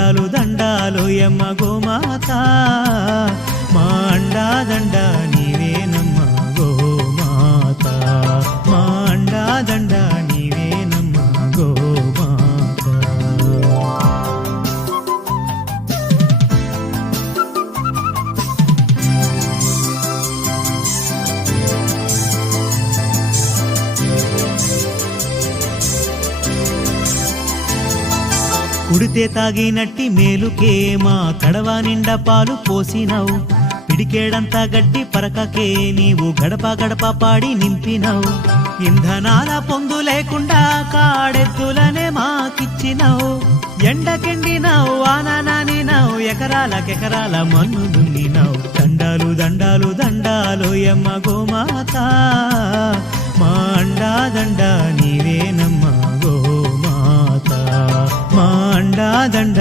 దండాలు దండాలు యమ్మ గోమాత మా అండా దండ నీవేనమ్మ గోమాత మా అండా దండ నీవేనమ్మ గోమాత కుడితే తాగినట్టి మేలుకే మా కడవ నిండా పాలు పోసినావు పిడికేడంతా గడ్డి పరకకే నీవు గడప గడప పాడి నింపినావు ఇంధనాల పొందు లేకుండా కాడెద్దులనే మాకిచ్చినావు ఎండకెండినావు ఆనానానినావు ఎకరాలకెకరాల మన్ను దున్నినావు దండాలు దండాలు దండాలు యమ్మ గోమాత మా అండా దండ నీవేనమ్మ గోమాత మా అండా దండ